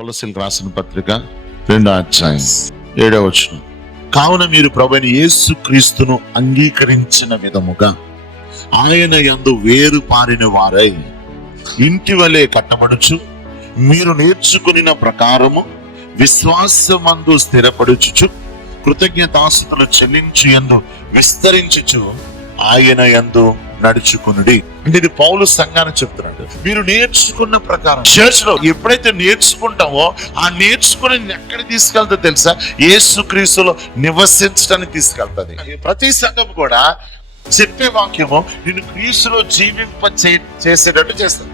కొలస్సీలకు రాసిన పత్రిక 2వ అధ్యాయం 7వ వచనం. కావున మీరు ప్రభువైన యేసు క్రీస్తును అంగీకరించిన విధముగా ఆయన యందు వేరు పారిన వారై ఇంటి వలె కట్టబడుచు మీరు నేర్చుకున్న ప్రకారము విశ్వాసమందు స్థిరపడుచుచు కృతజ్ఞతాస్తుతులు చెల్లించు యందు విస్తరించుచు ఆయన యందు నడుచుకునుడి. అంటే ఇది పౌలు సంఘాన్ని చెప్తున్నాడు. మీరు నేర్చుకున్న ప్రకారం చర్చ్ లో ఎప్పుడైతే నేర్చుకుంటామో ఆ నేర్చుకుని ఎక్కడ తీసుకెళ్తా తెలుసా? యేసుక్రీస్తులో నివసించడానికి తీసుకెళ్తుంది. ప్రతి సంఘం కూడా చెప్పే వాక్యము నిన్ను క్రీస్తులో జీవింప చేసేటట్టు చేస్తుంది.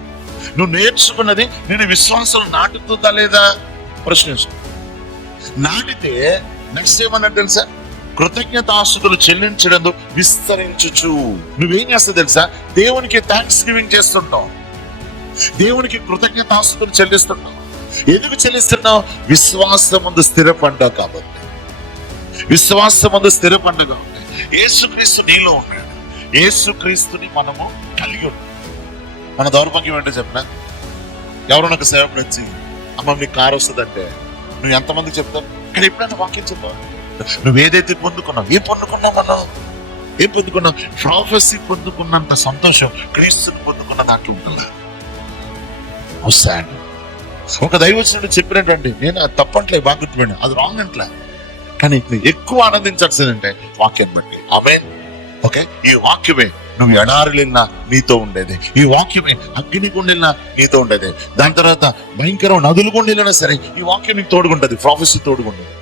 నువ్వు నేర్చుకున్నది నేను విశ్వాసం నాటుతుందా లేదా ప్రశ్నించు. నాటితే నెక్స్ట్ ఏమన్నా తెలుసా? కృతజ్ఞతాస్తుతులు చెల్లించడం విస్తరించుచు. నువ్వేం చేస్తావు తెలుసా? దేవునికి థ్యాంక్స్ గివింగ్ చేస్తుంటావు, దేవునికి కృతజ్ఞతాస్తుతులు చెల్లిస్తుంటావు. ఎందుకు చెల్లిస్తున్నావు? విశ్వాసమందు స్థిరపడ్డావు కాబట్టి. విశ్వాసమందు స్థిరపడ్డావు కాబట్టి యేసుక్రీస్తు నీలో ఉన్నాడు. యేసుక్రీస్తుని మనము కలిగి ఉన్నాం. మన దౌర్భాగ్యం ఏంటో చెప్పిన, ఎవరో ఒక సేవకుడు వచ్చి అమ్మ నీకు కారు వస్తుందంటే నువ్వు ఎంతమందికి చెప్తావు? ఇక్కడ ఎప్పుడైనా వాక్యం చెప్పావు? నువ్వు ఏదైతే పొందుకున్నావు, ఏం పొందుకున్నావు? మనం ఏం పొందుకున్నావు? ప్రాఫెసీ పొందుకున్నంత సంతోషం క్రీస్తుని పొందుకున్న దాంట్లో ఉంటుందా? ఒక దైవజనుడు చెప్పినట్టండి, నేను అది తప్పంటలే, బాగా గుర్తుపెట్టాను, అది రాంగ్ అంటలే, కానీ ఎక్కువ ఆనందించాల్సిందంటే వాక్యం బట్టి. ఆమేన్. ఓకే, ఈ వాక్యమే నువ్వు ఎడారిలిన్నా నీతో ఉండేది, ఈ వాక్యమే అగ్ని గుండెలినా నీతో ఉండేది, దాని తర్వాత భయంకర నదులు గుండెలినా సరే ఈ వాక్యం నీకు తోడుకుంటది, ప్రాఫెసీ తోడుకుంటది.